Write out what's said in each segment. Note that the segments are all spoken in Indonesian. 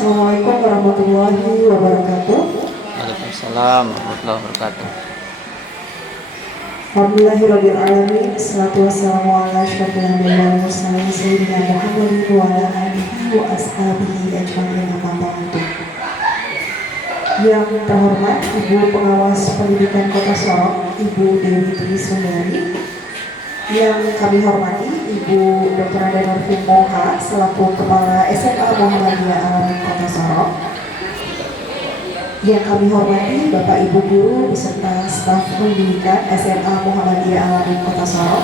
Assalamualaikum warahmatullahi wabarakatuh. Waalaikumsalam warahmatullahi wabarakatuh. Alhamdulillahirabbil alamin. Wassalatu wassalamu ala asyrofil anbiya'i wal mursalin sayyidina Muhammadin wa ala alihi wa ashabihi ajmain amma ba'du. Yang terhormat Ibu Pengawas Pendidikan Kota Sorong, Ibu Dewi Tri Sundari. Yang kami hormati Ibu Dr. Ade Nurfin Moha selaku Kepala SMA Muhammadiyah Al-Amin Kota Sorong. Yang kami hormati Bapak Ibu Guru beserta staf pendidikan SMA Muhammadiyah Al-Amin Kota Sorong.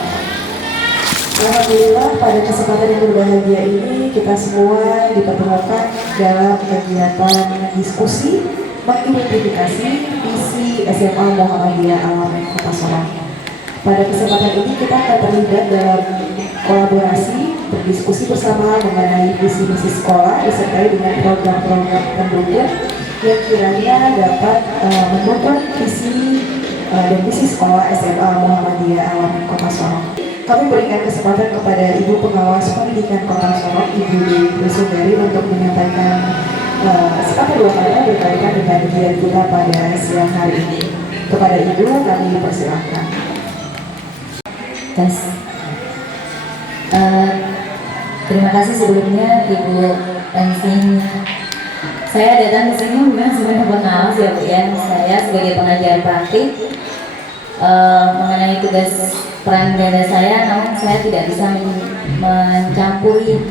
Alhamdulillah pada kesempatan yang berbahagia ini kita semua dipertemukan dalam kegiatan diskusi mengidentifikasi visi SMA Muhammadiyah Al-Amin Kota Sorong. Pada kesempatan ini kita akan terlibat dalam kolaborasi berdiskusi bersama mengenai visi-misi sekolah disertai dengan program-program pendukung yang kiranya dapat mendukung visi dan misi sekolah SMA Muhammadiyah Al-Amin Kota Sorong. Kami berikan kesempatan kepada Ibu Pengawas Pendidikan Kota Sorong, Ibu Dewi Sundari, untuk menyampaikan sepatah dua kata berkaitan dengan kegiatan kita pada siang hari ini. Kepada Ibu kami persilahkan. Terima kasih sebelumnya Ibu Ensin. Saya datang ke sini bukan sebagai pengawas ya Bu ya. Saya sebagai pengajar praktik mengenai tugas peran ganda saya, namun saya tidak bisa mencampuri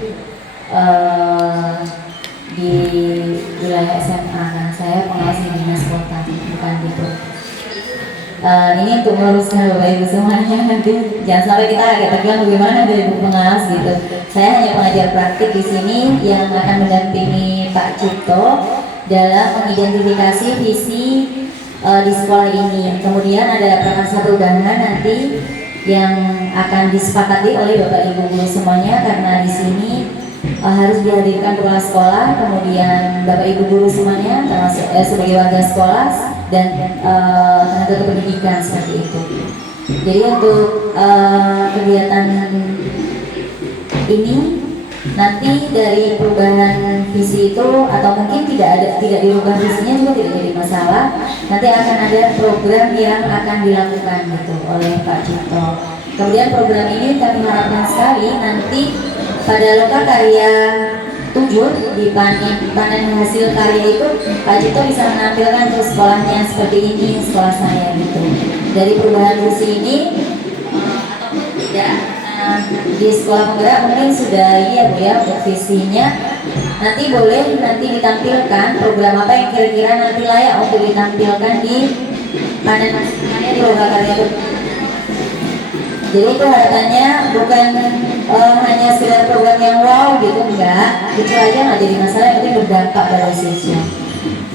di wilayah SMA. Nah, saya pengawas di dinas kota, bukan gitu. Ini untuk meluruskan Bapak Ibu semuanya, nanti jangan sampai kita agak terbilang bagaimana dari Ibu Pengawas gitu. Saya hanya pengajar praktik di sini yang akan mendampingi Pak Cipto dalam mengidentifikasi visi di sekolah ini. Kemudian ada prakarsa perubahan nanti yang akan disepakati oleh Bapak Ibu guru semuanya, karena di sini harus dihadirkan kepala sekolah, kemudian Bapak Ibu guru semuanya termasuk sebagai warga sekolah dan tenaga kependidikan seperti itu. Jadi untuk kegiatan ini nanti dari perubahan visi itu, atau mungkin tidak dirubah visinya juga tidak jadi masalah. Nanti akan ada program yang akan dilakukan gitu oleh Pak Cipto. Kemudian program ini kami harapkan sekali nanti pada lokakarya 7 di panen hasil karya itu Pak Cipto bisa menampilkan ke sekolahnya seperti ini, sekolah saya gitu. Dari perubahan visi ini ataupun tidak di sekolah penggerak mungkin sudah ini ya Bu ya untuk visinya. Nanti boleh nanti ditampilkan program apa yang kira-kira nanti layak untuk ditampilkan di panen hasil karya di lokakarya 7. Jadi itu harapannya bukan hanya sekedar program yang wow gitu, enggak, itu aja nggak jadi masalah, yang penting berdampak pada siswa.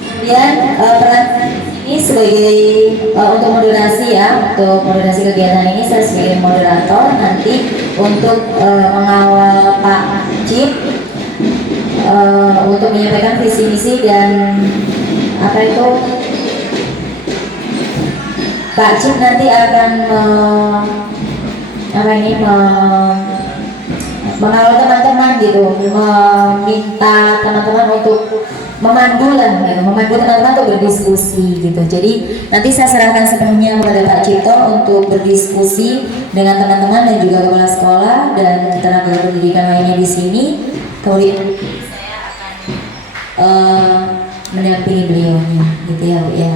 Kemudian peran ini sebagai untuk moderasi ya, untuk moderasi kegiatan ini saya sebagai moderator nanti untuk mengawal Pak Cip untuk menyampaikan visi misi dan apa itu Pak Cip nanti akan mengawal teman-teman gitu, meminta teman-teman untuk memandu lah, gitu, memandu teman-teman untuk berdiskusi gitu. Jadi nanti saya serahkan sepenuhnya kepada Pak Cipto untuk berdiskusi dengan teman-teman dan juga kepala sekolah dan tenaga pendidikan lainnya di sini. Kemudian saya akan mendampingi beliaunya gitu ya Bu ya.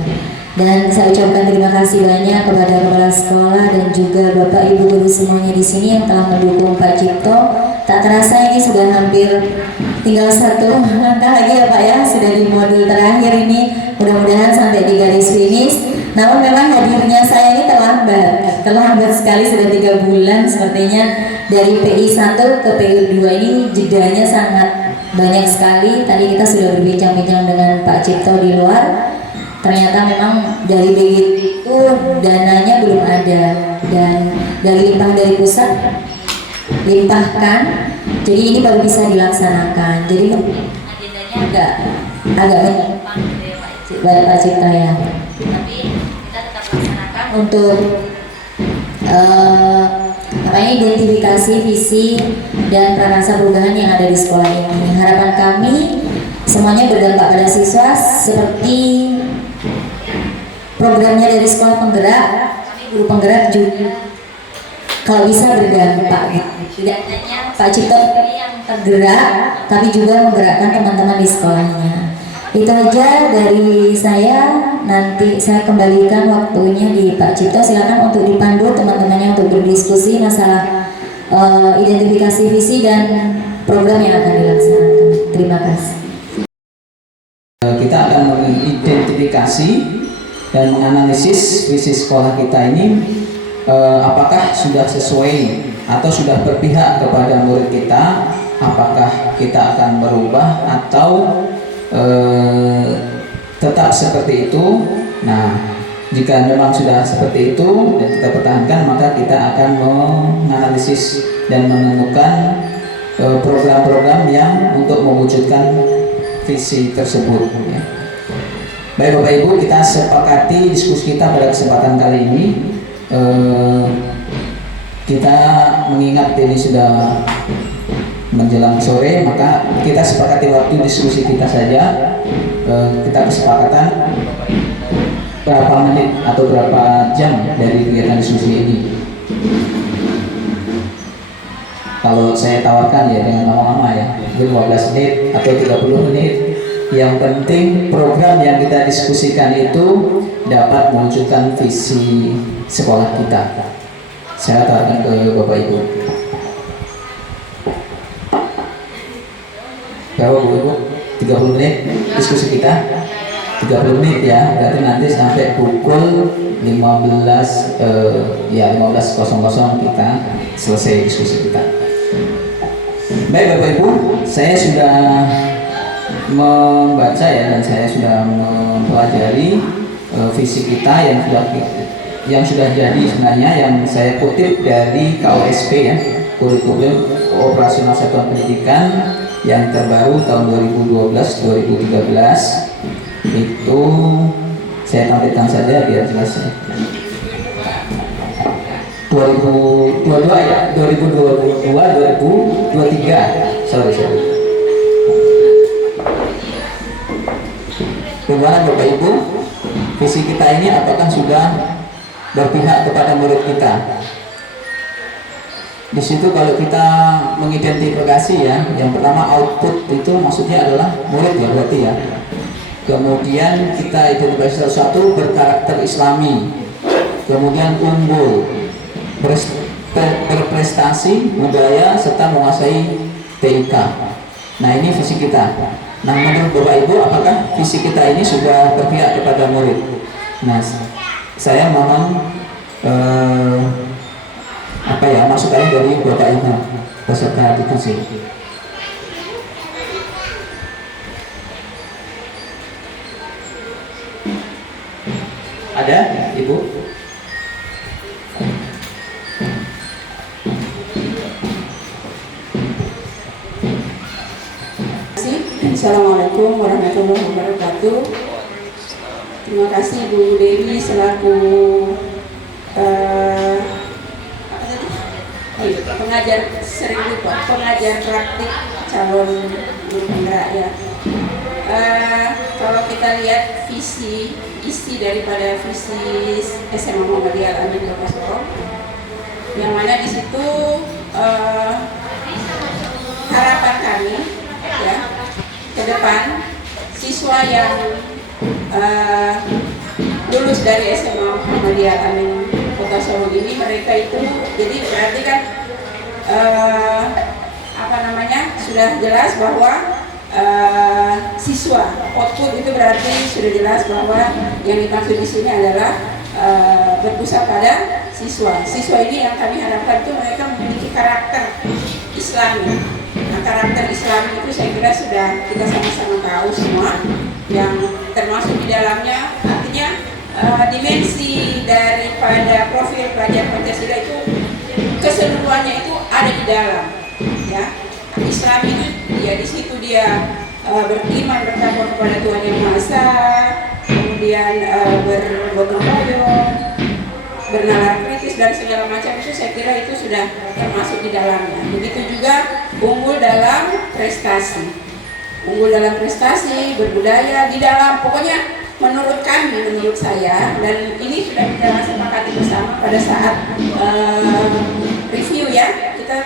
Dan saya ucapkan terima kasih banyak kepada kepala sekolah dan juga Bapak Ibu guru semuanya di sini yang telah mendukung Pak Cipto. Tak terasa ini sudah hampir tinggal satu langkah lagi ya Pak ya, sudah di modul terakhir ini. Mudah-mudahan sampai di garis finish. Namun memang hadirnya saya ini terlambat sekali, sudah 3 bulan sepertinya dari PI 1 ke PI 2 ini jedanya sangat banyak sekali. Tadi kita sudah berbincang-bincang dengan Pak Cipto di luar. Ternyata memang dari BGIT itu dananya belum ada, dan dari limpah dari pusat limpahkan, jadi ini baru bisa dilaksanakan. Jadi agendanya agak menyimpang Pak Cipta ya. Tapi kita tetap laksanakan untuk identifikasi visi dan prakarsa perubahan yang ada di sekolah ini. Harapan kami semuanya berdampak pada siswa, seperti programnya dari sekolah penggerak, guru penggerak juga kalau bisa berdampak. Tidak hanya Pak Cipto yang tergerak, tapi juga menggerakkan teman-teman di sekolahnya. Itu aja dari saya. Nanti saya kembalikan waktunya di Pak Cipto. Silakan untuk dipandu teman-temannya untuk berdiskusi masalah identifikasi visi dan program yang akan dilaksanakan. Terima kasih. Kita akan mengidentifikasi dan menganalisis visi sekolah kita ini, apakah sudah sesuai atau sudah berpihak kepada murid kita, apakah kita akan merubah atau tetap seperti itu. Nah, jika memang sudah seperti itu dan kita pertahankan, maka kita akan menganalisis dan menentukan program-program yang untuk mewujudkan visi tersebut, ya. Baik Bapak Ibu, kita sepakati diskusi kita pada kesempatan kali ini. Kita mengingat ini sudah menjelang sore, maka kita sepakati waktu diskusi kita saja. Kita kesepakatan berapa menit atau berapa jam dari kegiatan diskusi ini. Kalau saya tawarkan ya dengan lama-lama ya, 15 menit atau 30 menit. Yang penting program yang kita diskusikan itu dapat mewujudkan visi sekolah kita. Saya tawarkan ke Bapak Ibu. Berapa Bu Ibu? 30 menit diskusi kita? 30 menit ya, berarti nanti sampai pukul 15.00 kita selesai diskusi kita. Baik Bapak Ibu, saya sudah membaca ya, dan saya sudah mempelajari visi kita yang sudah jadi sebenarnya, yang saya kutip dari KOSP ya, Kurikulum Operasional Satuan Pendidikan yang terbaru tahun 2012-2013. Itu saya tampilkan saja biar jelas ya. 2022 ya, 2022 2023. Sorry. Bagaimana Bapak Ibu? Visi kita ini apakah sudah berpihak kepada murid kita? Di situ kalau kita mengidentifikasi ya, yang pertama output itu maksudnya adalah murid ya berarti ya. Kemudian kita identifikasi satu berkarakter Islami, kemudian unggul, berprestasi, budaya, serta menguasai TIK. Nah ini visi kita. Nah menurut Bapak Ibu, apakah visi kita ini sudah berpihak kepada murid? Nah saya mohon masukannya dari Bapak Ibu peserta diskusi. Ada Ibu? Assalamualaikum warahmatullahi wabarakatuh. Terima kasih Bu Dewi selaku pengajar praktik calon guru penggerak ya. Kalau kita lihat isi daripada visi SMA Muhammadiyah Al-Amin Kota Sorong, yang mana di situ harapan kami ya ke depan siswa yang lulus dari SMA Muhammadiyah Al-Amin Kota Sorong ini, mereka itu jadi berarti kan sudah jelas bahwa siswa output itu berarti sudah jelas bahwa yang dimaksud di sini adalah berpusat pada siswa. Siswa ini yang kami harapkan itu mereka memiliki karakter Islami. Nah, karakter Islami itu saya kira sudah kita sama-sama tahu semua, yang termasuk di dalamnya artinya dimensi daripada profil pelajar Pancasila itu keseluruhannya itu ada di dalam ya. Islam itu ya di situ dia beriman bertakwa kepada Tuhan Yang Maha Esa, kemudian bergotong royong, bernalar kritis dan segala macam, itu saya kira itu sudah termasuk di dalamnya. Begitu juga unggul dalam prestasi. unggul dalam prestasi, berbudaya, di dalam pokoknya menurut kami, menurut saya, dan ini sudah kita sepakati bersama pada saat review ya, kita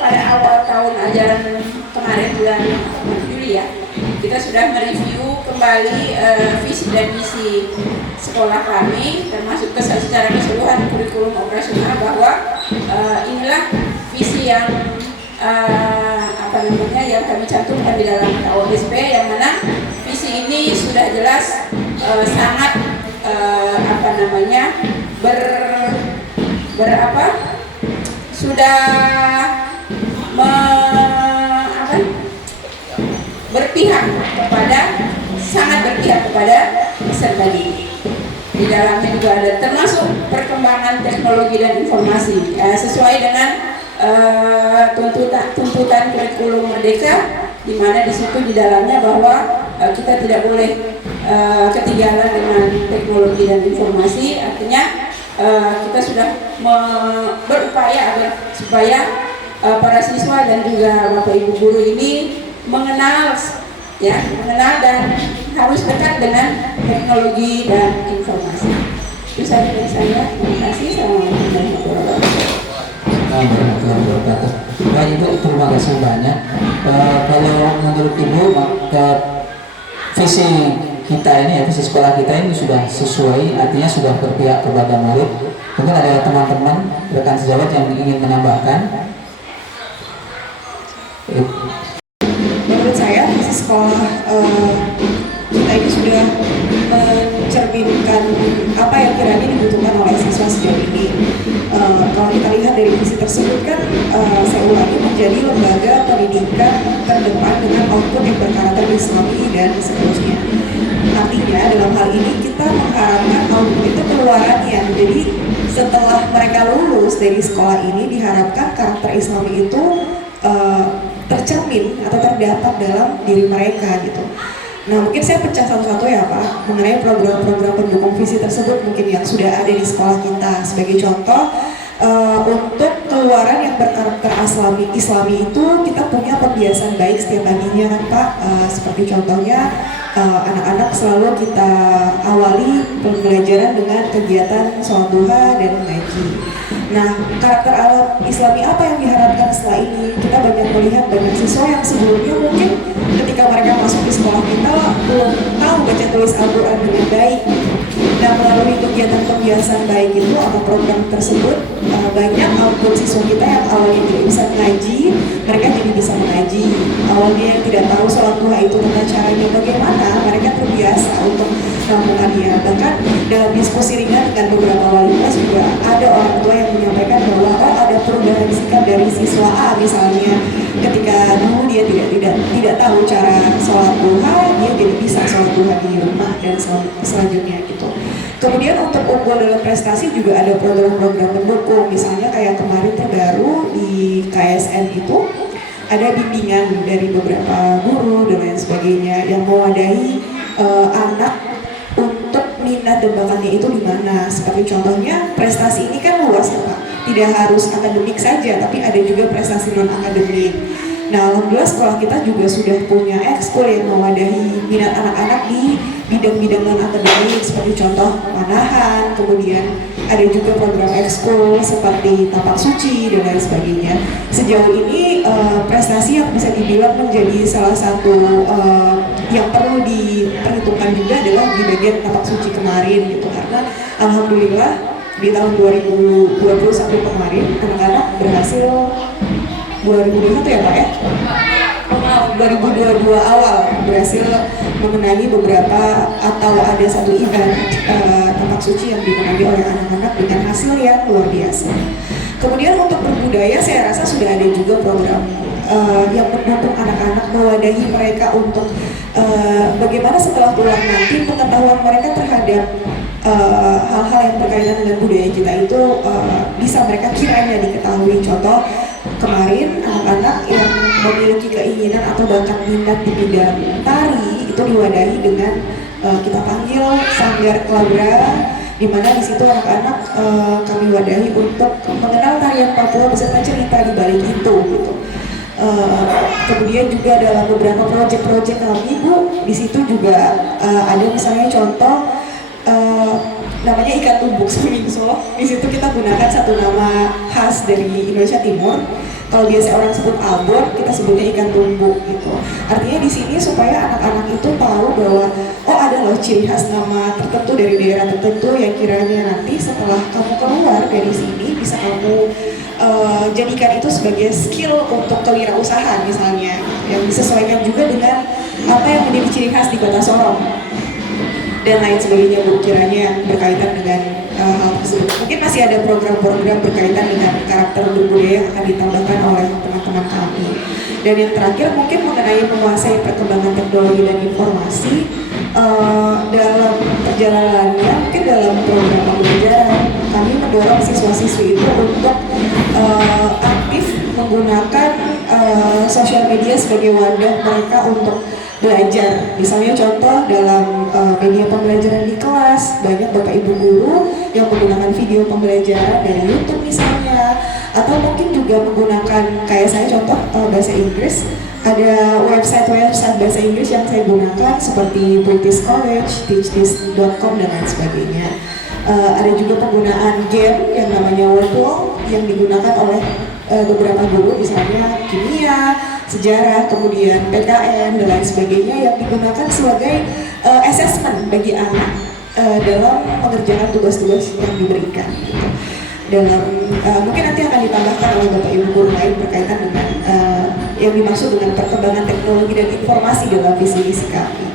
pada awal tahun ajaran kemarin bulan Juli ya, kita sudah mereview kembali visi dan misi sekolah kami, termasuk secara keseluruhan kurikulum operasional, bahwa inilah visi yang yang kami cantumkan di dalam KOSP, yang mana visi ini sudah jelas sangat sudah sangat berpihak kepada peserta didik. Di dalamnya juga ada termasuk perkembangan teknologi dan informasi sesuai dengan tuntutan kurikulum Merdeka, di mana di situ di dalamnya bahwa kita tidak boleh ketinggalan dengan teknologi dan informasi. Artinya kita sudah berupaya agar supaya para siswa dan juga Bapak Ibu guru ini mengenal dan harus dekat dengan teknologi dan informasi. Itu saja dari saya. Terima kasih. Assalamualaikum warahmatullahi wabarakatuh. Baik Ibu, terima kasih banyak. Kalau menurut Ibu, visi kita ini ya, visi sekolah kita ini sudah sesuai, artinya sudah berpihak kepada murid. Mungkin ada teman-teman rekan sejawat yang ingin menambahkan. Menurut saya visi sekolah kita ini sudah mencerminkan apa yang kiranya dibutuhkan oleh siswa sejauh ini. Kalau kita lihat dari visi tersebut kan, saya ulangi, menjadi lembaga pendidikan terdepan dengan output yang berkarakter Islami dan seterusnya. Artinya dalam hal ini kita mengharapkan output itu keluarannya. Jadi setelah mereka lulus dari sekolah ini, diharapkan karakter Islami itu tercermin atau terdapat dalam diri mereka gitu. Nah, mungkin saya pecah satu-satu ya Pak, mengenai program-program pendukung visi tersebut mungkin yang sudah ada di sekolah kita. Sebagai contoh, untuk keluaran yang berkarakter Islami itu kita punya pembiasan baik setiap paginya kan Pak. Seperti contohnya anak-anak selalu kita awali pembelajaran dengan kegiatan sholat duha dan mengaji. Nah, karakter Islami apa yang diharapkan setelah ini? Kita banyak melihat banyak siswa yang sebelumnya mungkin ketika mereka masuk di sekolah kita belum tahu baca tulis Al-Quran dengan baik. Nah, melalui kegiatan pembiasan baik itu atau program tersebut, banyak output siswa kita yang awalnya tidak bisa mengaji, mereka jadi bisa mengaji. Awalnya yang tidak tahu sholat duha itu tentang caranya bagaimana, mereka terbiasa untuk melakukannya. Bahkan dalam diskusi ringan dengan beberapa wali kelas juga ada orang tua yang menyampaikan bahwa ada perubahan sikap dari siswa A misalnya, ketika dulu dia tidak tahu cara sholat duha, dia jadi bisa sholat duha di rumah dan selanjutnya gitu. Kemudian untuk unggul dalam prestasi juga ada program-program pendukung, misalnya kayak kemarin terbaru di KSN itu ada bimbingan dari beberapa guru dan lain sebagainya yang mewadahi anak untuk minat dan bakatnya itu di mana. Seperti contohnya prestasi ini kan luas ya Pak, tidak harus akademik saja, tapi ada juga prestasi non akademik. Nah, alhamdulillah sekolah kita juga sudah punya ekskul yang mewadahi minat anak-anak di bidang-bidang non akademik seperti contoh panahan, kemudian ada juga program ekskul seperti tapak suci dan lain sebagainya. Sejauh ini prestasi yang bisa dibilang menjadi salah satu yang perlu diperhitungkan juga adalah di bagian tapak suci kemarin gitu, karena alhamdulillah di tahun 2021 kemarin anak-anak berhasil 2021 ya Pak ya? 2022 awal berhasil memenangi beberapa atau ada satu event tapak suci yang dimenangi oleh anak-anak dengan hasil yang luar biasa. Kemudian untuk berbudaya saya rasa sudah ada juga program yang mendukung anak-anak, mewadahi mereka untuk bagaimana setelah pulang nanti pengetahuan mereka terhadap hal-hal yang berkaitan dengan budaya kita itu bisa mereka kiranya diketahui. Contoh kemarin anak-anak yang memiliki keinginan atau bakat minat di bidang tari itu diwadahi dengan kita panggil Sanggar Kelabra, di mana di situ anak-anak kami wadahi untuk mengenal tarian Papua beserta cerita di balik itu gitu. Kemudian juga dalam beberapa proyek-proyek kami Bu, di situ juga ada misalnya contoh namanya ikan tumbuk Sumingso. Di situ kita gunakan satu nama khas dari Indonesia Timur. Kalau biasa orang sebut abon, kita sebutnya ikan tumbuk gitu. Artinya di sini supaya anak-anak itu tahu bahwa oh ada loh ciri khas nama tertentu dari daerah tertentu yang kiranya nanti setelah kamu keluar dari sini bisa kamu jadikan itu sebagai skill untuk kewirausahaan misalnya, yang disesuaikan juga dengan apa yang menjadi ciri khas di Kota Sorong dan lain sebagainya Bu, kiranya yang berkaitan dengan hal tersebut. Mungkin masih ada program-program berkaitan dengan karakter budaya yang akan ditambahkan oleh teman-teman kami. Dan yang terakhir mungkin mengenai menguasai perkembangan teknologi dan informasi dalam perjalanannya, mungkin dalam program pembelajaran kami mendorong siswa-siswi itu untuk aktif menggunakan sosial media sebagai wadah mereka untuk belajar. Misalnya contoh dalam media pembelajaran di kelas, banyak Bapak Ibu guru yang menggunakan video pembelajaran dari YouTube misalnya, atau mungkin juga menggunakan kayak saya contoh bahasa Inggris. Ada website-website bahasa Inggris yang saya gunakan seperti British College, teachthis.com dan lain sebagainya. Ada juga penggunaan game yang namanya Wordwall yang digunakan oleh beberapa guru, misalnya kimia, sejarah, kemudian PKN dan lain sebagainya, yang digunakan sebagai assessment bagi anak dalam mengerjakan tugas-tugas yang diberikan. Gitu. Dalam mungkin nanti akan ditambahkan oleh Bapak Ibu guru lain berkaitan dengan yang dimaksud dengan perkembangan teknologi dan informasi dalam visi-misi kami.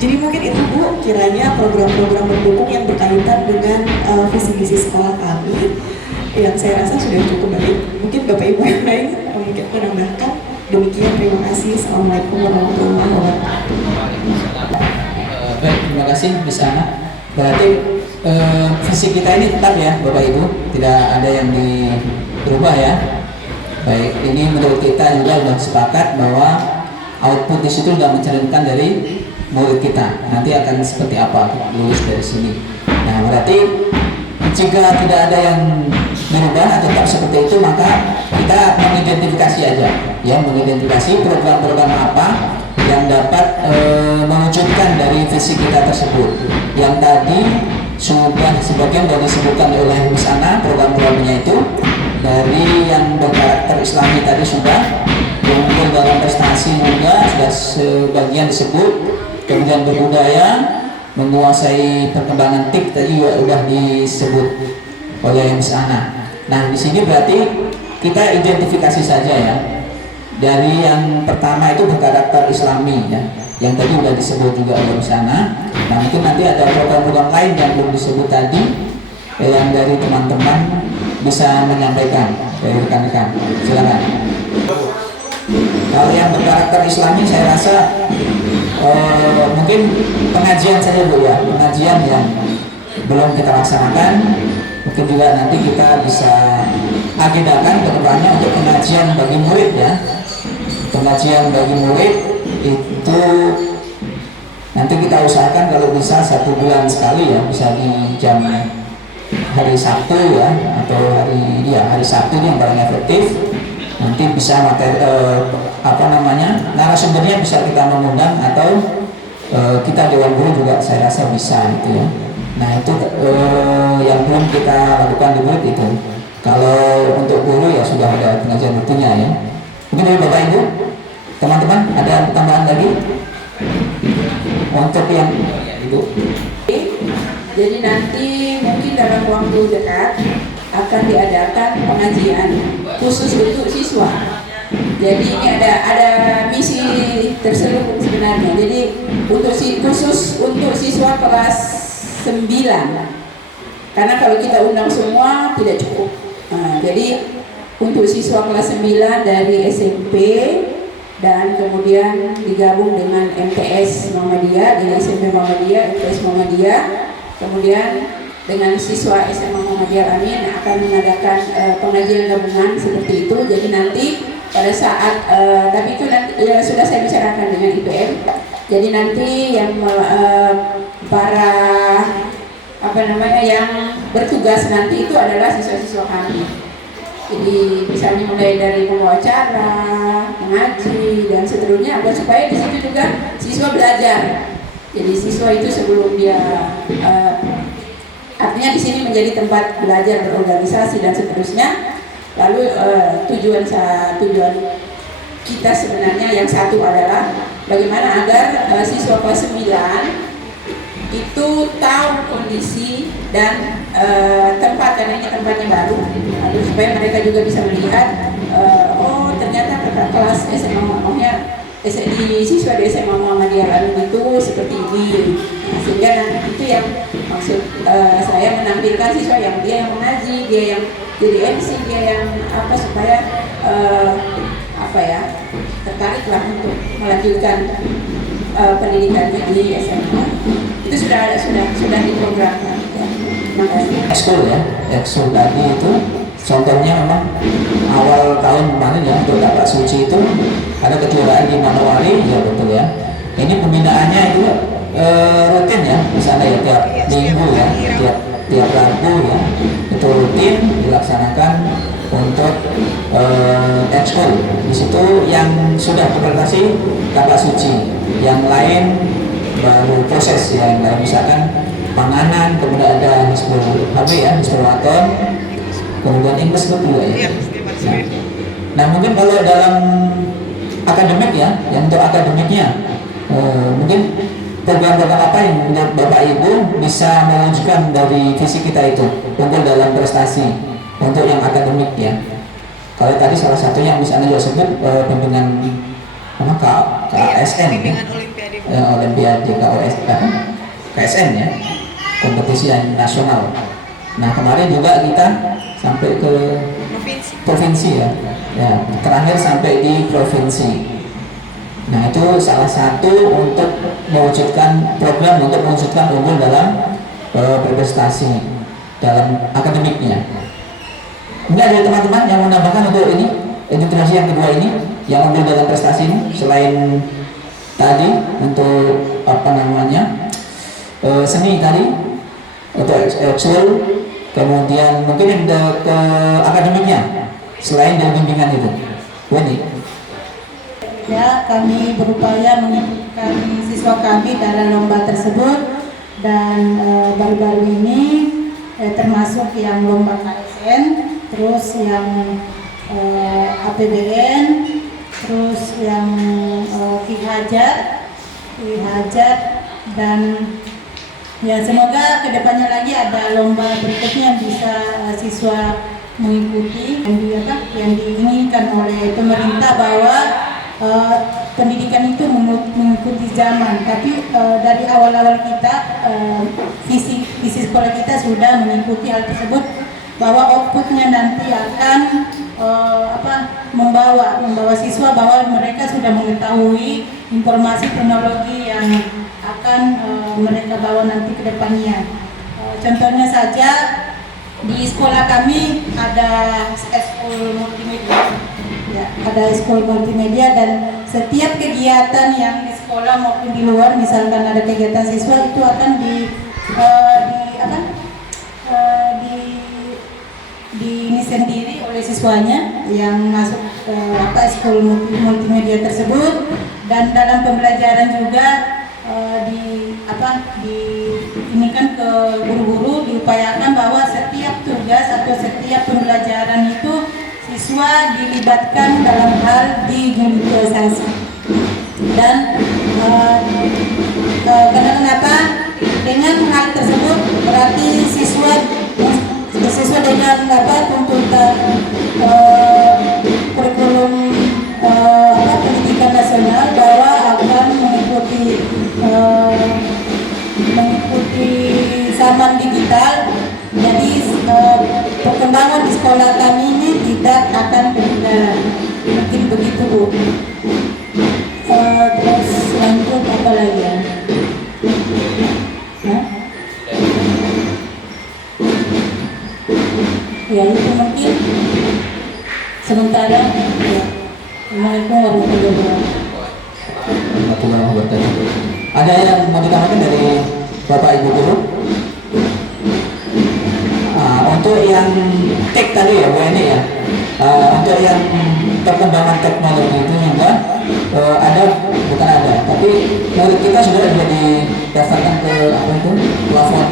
Jadi mungkin itu Bu, kiranya program-program pendukung yang berkaitan dengan visi-misi sekolah kami yang saya rasa sudah cukup baik. Mungkin Bapak Ibu yang lain mungkin menambahkan. Demikian, terima kasih. Assalamualaikum warahmatullahi wabarakatuh. Baik, terima kasih Miss Ana. Berarti visi kita ini tetap ya Bapak Ibu, tidak ada yang dirubah ya. Baik, ini menurut kita juga sudah sepakat bahwa output di situ sudah mencerminkan dari murid kita. Nanti akan seperti apa lulus dari sini. Nah, berarti jika tidak ada yang berubah atau tetap seperti itu, maka kita mengidentifikasi aja, ya, mengidentifikasi program-program apa yang dapat mewujudkan dari visi kita tersebut. Yang tadi sudah sebagian dari disebutkan oleh Miss Ana, program-programnya itu dari yang berkarakter Islami tadi sudah, kemudian dalam prestasi juga sudah sebagian disebut, kemudian berbudaya, menguasai perkembangan TIK tadi juga sudah disebut oleh Miss Ana. Nah, di sini berarti kita identifikasi saja ya. Dari yang pertama itu berkarakter Islami ya, yang tadi sudah disebut juga oleh Miss Ana. Nah, mungkin nanti ada program-program lain yang belum disebut tadi, yang dari teman-teman bisa menyampaikan dari rekan-rekan. Silakan. Kalau yang berkarakter Islami saya rasa mungkin pengajian saja Bu ya, pengajian yang belum kita laksanakan, mungkin juga nanti kita bisa agendakan ke depannya untuk pengajian bagi murid ya. Pengajian bagi murid itu nanti kita usahakan kalau bisa 1 bulan sekali ya, bisa di jam hari Sabtu ya, atau hari Sabtu yang paling efektif. Nanti bisa materi narasumbernya bisa kita mengundang atau kita Dewan Guru juga saya rasa bisa itu ya. Nah, itu yang belum kita lakukan di murid itu. Kalau untuk guru ya sudah ada pengajian rutinnya ya. Mungkin dari Bapak Ibu, teman-teman ada tambahan lagi untuk yang Ibu. Jadi nanti mungkin dalam waktu dekat akan diadakan pengajian khusus untuk siswa. Jadi ini ada misi terselubung sebenarnya. Jadi khusus untuk siswa kelas 9. Karena kalau kita undang semua tidak cukup. Nah, jadi untuk siswa kelas 9 dari SMP dan kemudian digabung dengan MTS Muhammadiyah, jadi SMP Muhammadiyah, MTS Muhammadiyah, kemudian dengan siswa SMA Muhammadiyah Amin akan mengadakan pengajian gabungan seperti itu. Jadi nanti pada saat tapi itu nanti ya, sudah saya bicarakan dengan IPM. Jadi nanti yang para yang bertugas nanti itu adalah siswa-siswa kami. Jadi misalnya mulai dari pembawa acara, mengaji dan seterusnya, agar supaya di situ juga siswa belajar. Jadi siswa itu sebelum dia artinya di sini menjadi tempat belajar berorganisasi dan seterusnya. Lalu tujuan kita sebenarnya yang satu adalah bagaimana agar siswa kelas 9 itu tahu kondisi dan tempat, karena ini tempatnya baru, lalu supaya mereka juga bisa melihat oh ternyata kakak kelas SMA maunya di siswa di SMA Muhammadiyah Alun itu seperti ini. Sehingga nanti itu yang maksud saya menampilkan siswa yang dia yang mengaji, dia yang jadi MC, dia yang apa, supaya apa ya, tertariklah untuk melanjutkan pendidikannya di SMA. Itu sudah diprogramkan. Ya. Terima kasih. Ekskul ya, ekskul tadi itu contohnya memang awal tahun kemarin ya, untuk Bapak Suci itu ada kejuaraan di Manowari, ya betul ya. Ini pembinaannya itu rutin ya, misalnya ya tiap minggu ya, tiap Rabu ya, itu rutin dilaksanakan untuk ekskul. Di situ yang sudah berprestasi Bapak Suci, yang lain baru proses ya, yang lain misalkan panganan, kemudian ada Hizbul HB ya, Hizbul Waton, kemudian Inggris juga ya. Nah mungkin kalau dalam akademik ya, yang untuk akademiknya mungkin program-program apa yang menurut Bapak Ibu bisa mewujudkan dari visi kita itu untuk dalam prestasi untuk yang akademik ya. Kalau tadi salah satunya misalnya juga sebut bimbingan KSN ya, Olimpiade KSN ya, kompetisi yang nasional. Nah kemarin juga kita sampai ke provinsi ya, terakhir sampai di provinsi. Nah itu salah satu untuk mewujudkan program untuk mewujudkan unggul dalam berprestasi dalam akademiknya. Ini ada teman-teman yang menambahkan untuk ini edukasi yang kedua ini, yang unggul dalam prestasi ini, selain tadi untuk apa namanya seni tadi untuk ekskul, kemudian mungkin ke akademiknya selain dari bimbingan itu. Wendy. Ya, kami berupaya mengikutkan siswa kami dalam lomba tersebut, dan baru-baru ini termasuk yang lomba KSN, terus yang APBN, terus yang Ki Hajar, dan ya semoga kedepannya lagi ada lomba berikutnya yang bisa siswa mengikuti, yang diinginkan oleh pemerintah bahwa pendidikan itu mengikuti zaman. Tapi dari awal-awal kita visi sekolah kita sudah mengikuti hal tersebut, bahwa outputnya nanti akan membawa siswa bahwa mereka sudah mengetahui informasi teknologi yang akan mereka bawa nanti ke depannya. Contohnya saja di sekolah kami ada ekskul multimedia. Ya, ada ekskul multimedia, dan setiap kegiatan yang di sekolah maupun di luar, misalkan ada kegiatan siswa, itu akan ini sendiri oleh siswanya yang masuk ekskul multimedia tersebut. Dan dalam pembelajaran juga ini kan ke guru-guru diupayakan bahwa setiap tugas atau setiap pembelajaran itu siswa dilibatkan dalam hal digitalisasi. Dan kenapa dengan hal tersebut berarti siswa dengan tuntutan kurikulum pendidikan nasional bahwa akan mengikuti zaman digital. Jadi perkembangan di sekolah kami ini tidak akan ketinggalan. Mungkin begitu Bu. Terus lanjut apa lagi ya? Ya itu mungkin sementara ya. Assalamualaikum warahmatullahi wabarakatuh. Ada yang mau ditambahkan dari Bapak Ibu guru? Untuk yang tek tadi ya Bu, ini ya. Untuk yang perkembangan teknologi itu juga bukan ada, tapi murid kita sudah didaftarkan ke apa itu, plafon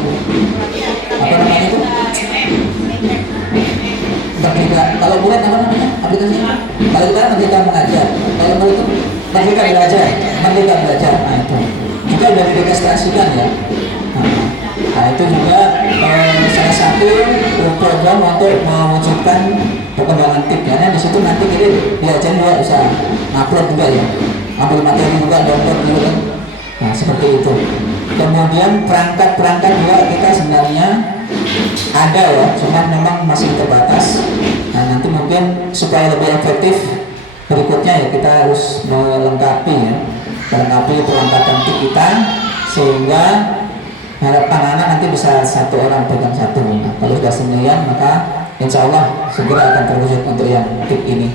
apa namanya itu, Merdeka. Kalau murid apa namanya aplikasinya? Kalau kita Merdeka Mengajar, kalau murid itu Merdeka Belajar, Merdeka Belajar. Nah itu juga sudah diregistrasikan ya. Nah itu juga salah satu program untuk mewujudkan perkembangan TIP, karena di situ nanti kita diajarin juga bisa upload juga ya, ambil materi juga, download juga kan. Nah seperti itu. Kemudian perangkat juga kita sebenarnya ada ya, cuman memang masih terbatas. Nah nanti mungkin supaya lebih efektif berikutnya ya kita harus melengkapi perlengkapan TIP kita, sehingga harapan anak nanti bisa satu orang pegang satu. Nah, kalau sudah sembilan maka insya Allah segera akan terwujud untuk yang TIP ini.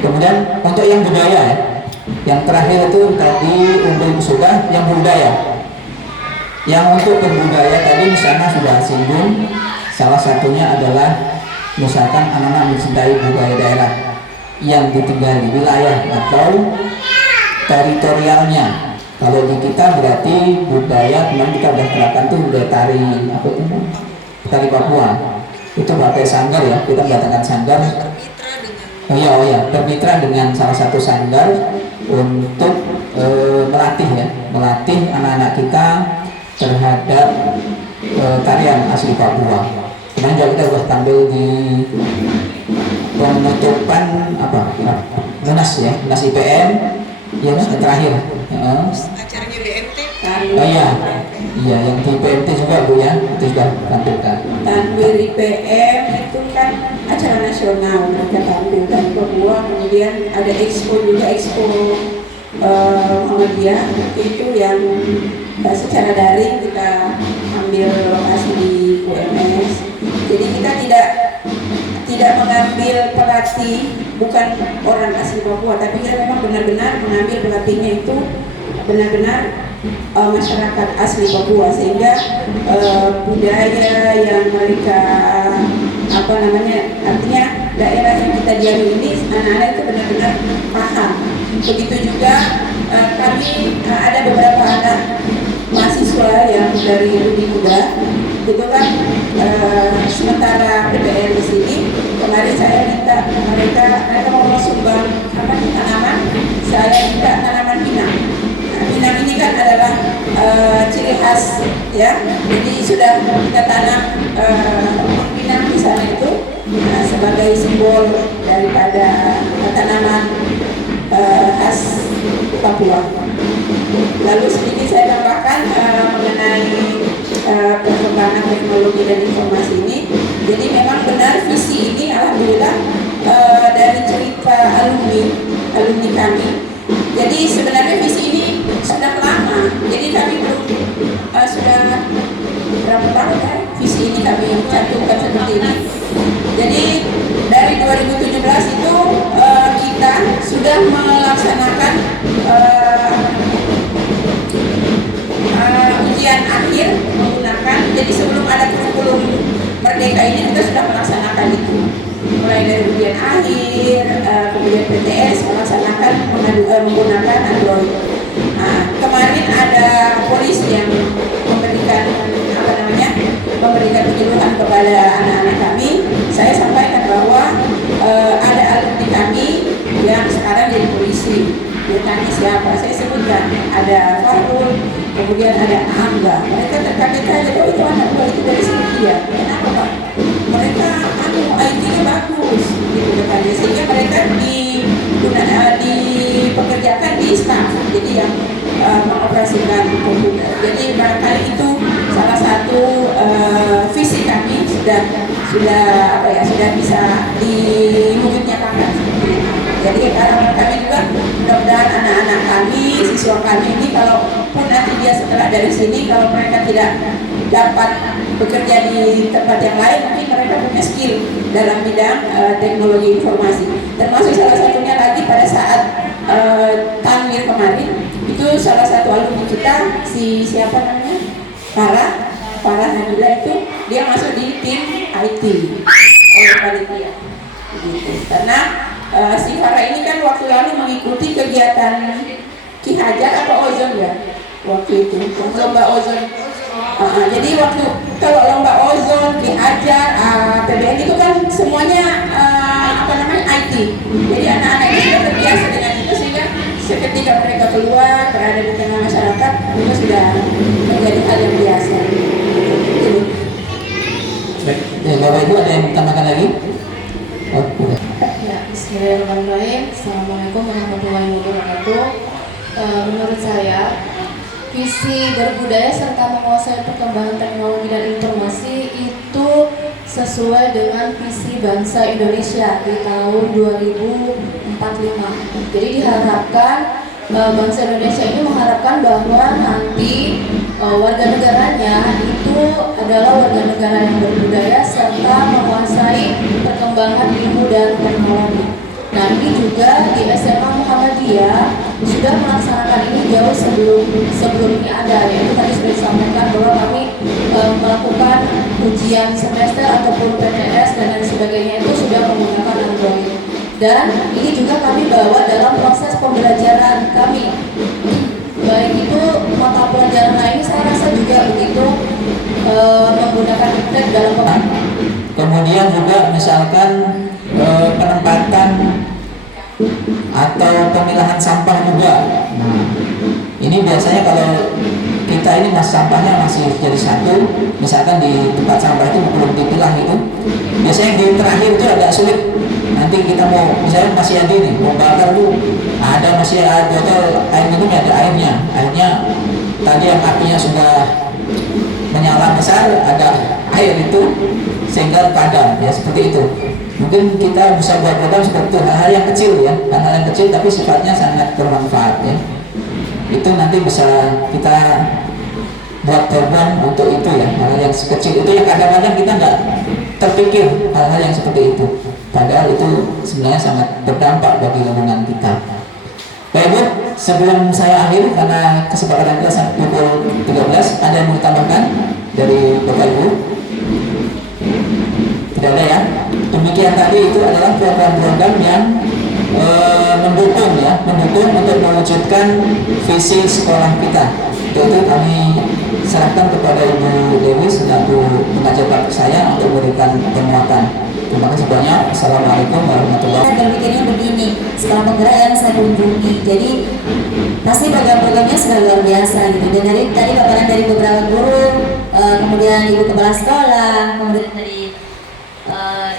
Kemudian untuk yang budaya ya, yang terakhir itu tadi untuk sudah yang budaya. Yang untuk berbudaya tadi misalnya sudah singgung, salah satunya adalah misalkan anak-anak mencintai budaya daerah yang ditinggali, wilayah atau teritorialnya. Kalau di kita berarti budaya, kemarin kita sudah terapkan tuh budaya tari apa itu? Tari Papua. Itu pakai sanggar ya, kita mendatangkan sanggar. Oh iya, bermitra dengan salah satu sanggar untuk melatih anak-anak kita terhadap tarian asli Papua. Kemarin juga kita sudah tampil di penutupan Munas IPM yang terakhir. Acaranya BMT. Iya, yang di PMT juga Bu ya, itu juga tampilkan. Tampil IPM itu kan acara nasional, mereka tampil dari Papua, kemudian ada expo Muhammadiyah itu yang secara daring kita ambil lokasi di UMS. Jadi kita tidak mengambil pelatih bukan orang asli Papua, tapi kita memang benar-benar mengambil pelatihnya itu benar-benar masyarakat asli Papua, sehingga budaya yang mereka artinya daerah yang kita diami ini anak-anak itu benar-benar paham. Begitu juga kami ada beberapa anak mahasiswa yang dari lebih muda, itu kan sementara PPL di sini kemarin saya minta mereka mau sumbang tanaman, saya minta tanaman pinang. Pinang ini kan adalah ciri khas ya, jadi sudah kita tanam pinang di sana itu sebagai simbol daripada tanaman khas Papua. Lalu sedikit saya tambahkan mengenai perkembangan teknologi dan informasi ini. Jadi memang benar visi ini alhamdulillah dari cerita alumni kami. Jadi sebenarnya visi ini sudah lama. Jadi kami belum sudah berapa tahun ya visi ini kami cantumkan seperti ini. Jadi dari 2017 itu kita sudah melaksanakan ujian akhir menggunakan, jadi sebelum ada kurikulum Merdeka ini kita sudah melaksanakan itu, mulai dari ujian akhir, kemudian PTS melaksanakan menggunakan Android. Nah, kemarin ada polisi yang memberikan penyuluhan kepada anak-anak kami. Saya sampaikan bahwa ada alumni kami yang sekarang jadi polisi. Dia tanya siapa, saya sebutkan ada Farul, kemudian ada Angga. Mereka terkaget-kaget, oh itu anak gua itu dari sini ya. Kenapa Pak? Mereka IT-nya bagus, gitu katanya. Sehingga mereka dipekerjakan di staff, jadi yang mengoperasikan komputer. Jadi barangkali itu salah satu visi kami sudah bisa diwujudkan. Jadi harapan kami juga mudah-mudahan anak-anak kami, siswa kami ini kalaupun nanti dia setelah dari sini, kalau mereka tidak dapat bekerja di tempat yang lain, mungkin mereka punya skill dalam bidang teknologi informasi. Termasuk salah satunya lagi pada saat Tanwir kemarin, itu salah satu alumni kita, siapa namanya? Farah Nabila, itu dia masuk di tim IT oleh panitia. Gitu. Karena si Farah ini kan waktu lalu mengikuti kegiatan Ki Hajar atau Ozon ya waktu itu, lomba ozon. Jadi waktu kalau lomba ozon, Ki Hajar, PBN itu kan semuanya IT. Jadi anak-anak itu sudah terbiasa dengan itu sehingga seketika mereka keluar berada di tengah masyarakat itu sudah menjadi hal yang biasa. Baik, Bapak Ibu ada yang tambahkan lagi? Oh, udah. Ya, bismillahirrahmanirrahim. Assalamualaikum warahmatullahi wabarakatuh. Menurut saya, visi berbudaya serta menguasai perkembangan teknologi dan informasi itu sesuai dengan visi bangsa Indonesia di tahun 2045. Jadi diharapkan bangsa Indonesia ini mengharapkan bahwa nanti warga negaranya itu adalah warga negara yang berbudaya serta menguasai perkembangan ilmu dan teknologi. Nah, ini juga di SMA Muhammadiyah sudah melaksanakan ini jauh sebelum ini ada, yaitu tadi sudah disampaikan bahwa kami melakukan ujian semester ataupun PTS dan lain sebagainya itu sudah menggunakan Android. Dan ini juga kami bawa dalam proses pembelajaran kami. Baik itu mata pelajaran lain, saya rasa juga begitu menggunakan internet dalam Kemudian juga misalkan penempatan atau pemilahan sampah juga. Nah, ini biasanya kalau kita ini sampahnya masih jadi satu, misalkan di tempat sampah itu belum dipilah itu, biasanya di terakhir itu agak sulit. Nanti kita mau, misalnya masih ada nih, mau bakar tuh, ada masih ada botol air minum, ada airnya tadi yang apinya sudah menyala besar, ada air itu sehingga padam, ya seperti itu. Mungkin kita bisa buat program seperti itu, hal-hal yang kecil ya, hal-hal yang kecil tapi sifatnya sangat bermanfaat ya. Itu nanti bisa kita buat program untuk itu ya, hal-hal yang kecil itu yang kadang-kadang kita nggak terpikir hal-hal yang seperti itu. Padahal itu sebenarnya sangat berdampak bagi lingkungan kita. Baik Bu, sebelum saya akhir karena kesepakatan kita sampai pukul 13, ada yang mau ditambahkan dari Bapak Ibu? Tidak ada ya. Demikian tadi itu adalah program-program yang mendukung untuk mewujudkan visi sekolah kita. Itu kami serahkan kepada Ibu Dewi selaku pengajar praktik saya untuk memberikan penguatan. Terima kasih banyak. Assalamualaikum warahmatullahi wabarakatuh. Saya berpikirnya begini, sekolah penggerak yang saya kunjungi, jadi pasti program-programnya sudah luar biasa gitu. Dan dari tadi paparan dari beberapa guru, kemudian ibu kepala sekolah, kemudian dari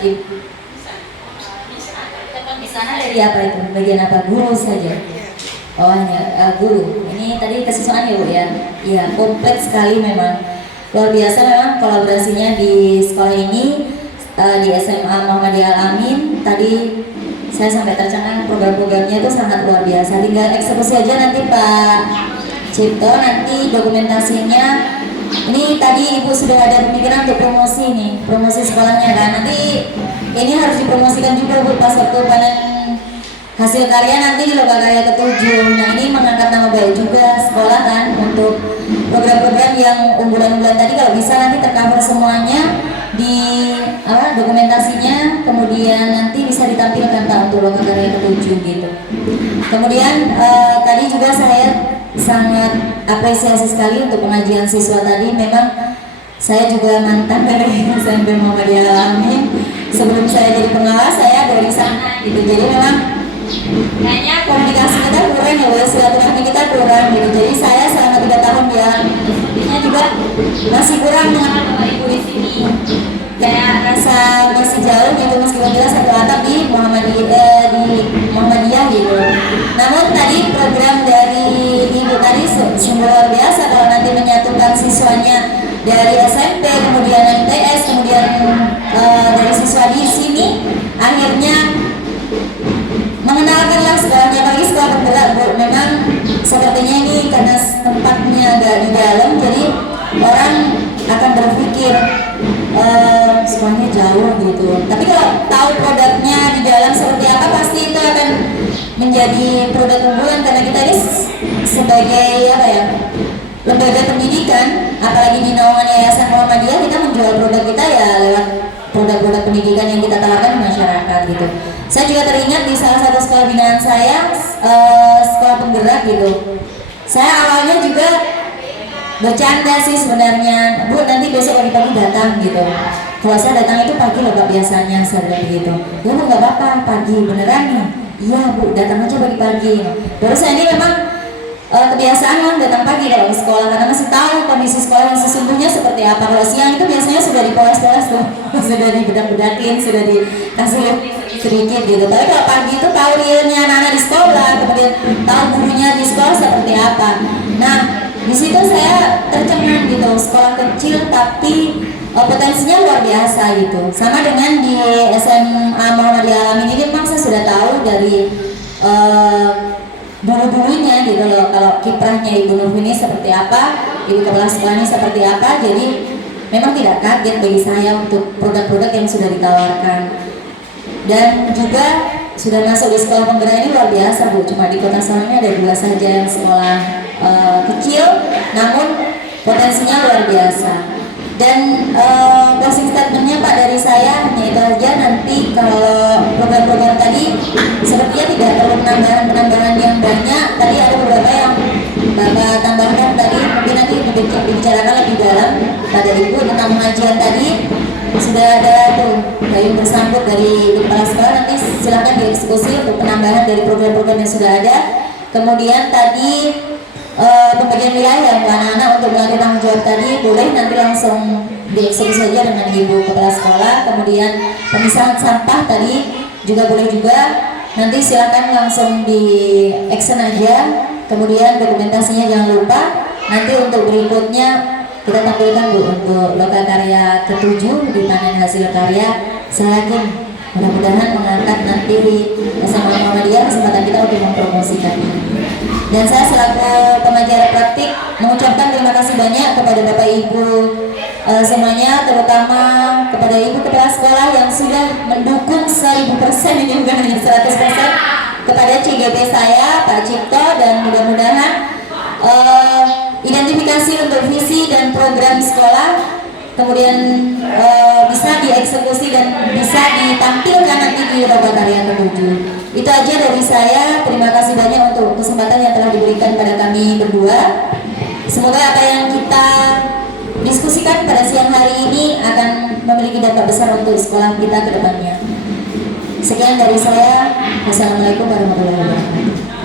ibu di sana dari apa itu? Bagian apa? Guru saja. Oh hanya guru. Ini tadi kesiswaan ya Bu ya? Iya, komplit sekali memang. Luar biasa memang kolaborasinya di sekolah ini. Di SMA Muhammadiyah Al-Amin tadi saya sampai tercengang, program-programnya itu sangat luar biasa. Tinggal eksekusi aja nanti Pak Cipto, nanti dokumentasinya. Ini tadi Ibu sudah ada pemikiran untuk promosi nih, promosi sekolahnya kan. Nanti ini harus dipromosikan juga Bu pas waktu panen hasil karya nanti di lomba karya ke-7. Nah ini mengangkat nama baik juga sekolah kan untuk program-program yang unggulan-unggulan tadi, kalau bisa nanti tercover semuanya di dokumentasinya, kemudian nanti bisa ditampilkan Pak untuk lomba karya ke-7 gitu. Kemudian tadi juga saya sangat apresiasi sekali untuk pengajian siswa tadi. Memang saya juga mantan dari SMP Muhammadiyah Al-Amin. Sebelum saya jadi pengawas saya dari sana gitu. Jadi memang kayaknya komunikasi kita kurang ya, silaturahmi kita kurang gitu. Jadi saya selama 3 tahun ya, sepertinya juga masih kurang mengenal Bapak Ibu di sini. Kayak rasa masih jauh gitu, meskipun kita satu atap di Muhammadiyah gitu. Namun tadi program dari Ibu tadi sungguh luar biasa kalau nanti menyatukan siswanya dari SMP, kemudian MTS, kemudian dari siswa di sini, akhirnya mengenalkanlah segalanya, apalagi sekolah penggerak Bu. Memang sepertinya ini karena tempatnya agak di dalam, jadi orang akan berpikir sekolahnya jauh gitu. Tapi kalau tahu produknya di dalam seperti apa, pasti itu akan menjadi produk unggulan, karena kita ini sebagai apa ya, lembaga pendidikan, apalagi di naungan Yayasan Muhammadiyah, kita menjual produk kita ya lewat produk-produk pendidikan yang kita tawarkan di masyarakat gitu. Saya juga teringat di salah satu sekolah binaan saya, sekolah penggerak gitu. Saya awalnya juga bercanda sih sebenarnya, Bu nanti besok pagi-pagi datang gitu. Kalau saya datang itu pagi loh Pak biasanya, saya bilang begitu. Ya Bu nggak apa-apa, pagi beneran nih. Iya Bu, datang aja pagi-pagi. Baru saya ini memang kebiasaan kan datang pagi kalau ke sekolah karena masih tahu kondisi sekolah yang sesungguhnya seperti apa. Kalau siang itu biasanya sudah dipoles-poles tuh, sudah dibedak-bedakin, sudah dikasih sedikit gitu. Tapi kalau pagi itu tahu realnya anak-anak di sekolah, kemudian tahu gurunya di sekolah seperti apa. Nah, di situ saya tercengang gitu, sekolah kecil tapi potensinya luar biasa gitu. Sama dengan di SMA Muhammadiyah Alamin ini memang saya sudah tahu dari dulu-dulunya gitu loh, kalau kiprahnya Ibu Nur ini seperti apa, Ibu kepala sekolah ini seperti apa. Jadi memang tidak kaget bagi saya untuk produk-produk yang sudah ditawarkan. Dan juga sudah masuk di sekolah penggerak ini luar biasa Bu, cuma di Kota Sawangan ada 2 saja yang sekolah kecil, namun potensinya luar biasa. Dan closing statementnya Pak dari saya hanya itu aja. Nanti kalau program-program tadi sepertinya tidak perlu penambahan yang banyak. Tadi ada beberapa yang Bapak tambahkan tadi, mungkin nanti dibicarakan lebih dalam pada Ibu tentang pengajian tadi. Sudah ada tuh gayung bersambut dari kepala sekolah, nanti silakan dieksekusi untuk penambahan dari program-program yang sudah ada. Kemudian tadi pembagian wilayah untuk anak-anak untuk melakukan tanggung jawab tadi boleh nanti langsung dieksekusi saja dengan Ibu kepala sekolah. Kemudian pemisahan sampah tadi juga boleh juga, nanti silakan langsung di action aja. Kemudian dokumentasinya jangan lupa. Nanti untuk berikutnya kita tampilkan Bu untuk lokal karya ke-7 di panen hasil karya. Saya yakin mudah-mudahan mengangkat nanti di SMA Muhammadiyah kesempatan kita untuk mempromosikan ini. Dan saya selaku pengajar praktik mengucapkan terima kasih banyak kepada Bapak Ibu semuanya, terutama kepada Ibu kepala sekolah yang sudah mendukung 1000% ini, bukan hanya 100%, kepada CGP saya Pak Cipto, dan mudah-mudahan identifikasi untuk visi dan program sekolah kemudian bisa dieksekusi dan bisa ditampilkan nanti di lokal karya ke-7. Itu aja dari saya. Terima kasih banyak untuk kesempatan yang telah diberikan pada kami berdua. Semoga apa yang kita diskusikan pada siang hari ini akan memiliki dampak besar untuk sekolah kita ke depannya. Sekian dari saya. Wassalamualaikum warahmatullahi wabarakatuh.